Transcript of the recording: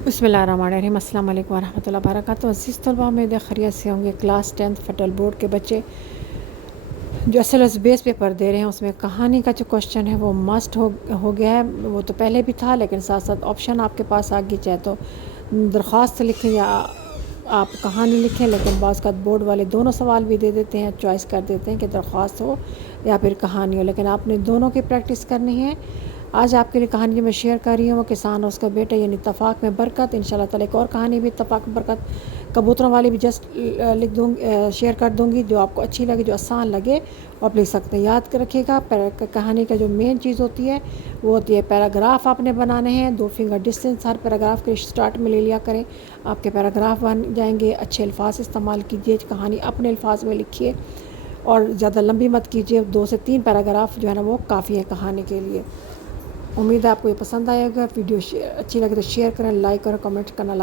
बिस्मिल्लाहिर्रहमानिर्रहीम। अस्सलाम वालेकुम वरहमतुल्लाहि वबरकातुहू। अज़ीज़ तलबा, उम्मीद है खैरियत से होंगे। क्लास 10th फेडरल बोर्ड के बच्चे जो एसएलएस बेस पेपर दे रहे हैं उसमें कहानी का जो क्वेश्चन है वो मस्ट हो गया है। वो तो पहले भी था लेकिन साथ साथ ऑप्शन आपके पास आ गई, चाहे तो दरख्वास्त लिखें या आप कहानी लिखें। लेकिन बाज़ का बोर्ड वाले दोनों सवाल भी दे देते हैं, चॉइस कर देते हैं कि दरख्वास्त हो या फिर कहानी हो, लेकिन आपने दोनों की प्रैक्टिस करनी है। आज आपके लिए कहानी जो मैं शेयर कर रही हूँ वो किसान और उसका बेटा यानी इत्तफाक में बरकत। इंशाल्लाह ताला एक और कहानी भी इत्तफाक में बरकत कबूतरों वाली भी जस्ट लिख दूँगी, शेयर कर दूँगी। जो आपको अच्छी लगे, जो आसान लगे वो आप लिख सकते हैं। याद रखिएगा, कहानी का जो मेन चीज़ होती है वो होती है पैराग्राफ आपने बनाने हैं। 2 फिंगर डिस्टेंस हर पैराग्राफ के स्टार्ट में ले लिया करें, आपके पैराग्राफ बन जाएंगे। अच्छे अल्फाज इस्तेमाल कीजिए, कहानी अपने अल्फाज में लिखिए और ज़्यादा लंबी मत कीजिए। 2 से 3 पैराग्राफ जो है ना वो काफ़ी है कहानी के लिए। उम्मीद है आपको ये पसंद आएगा। वीडियो अच्छी लगे तो शेयर करें, लाइक करें, कमेंट करना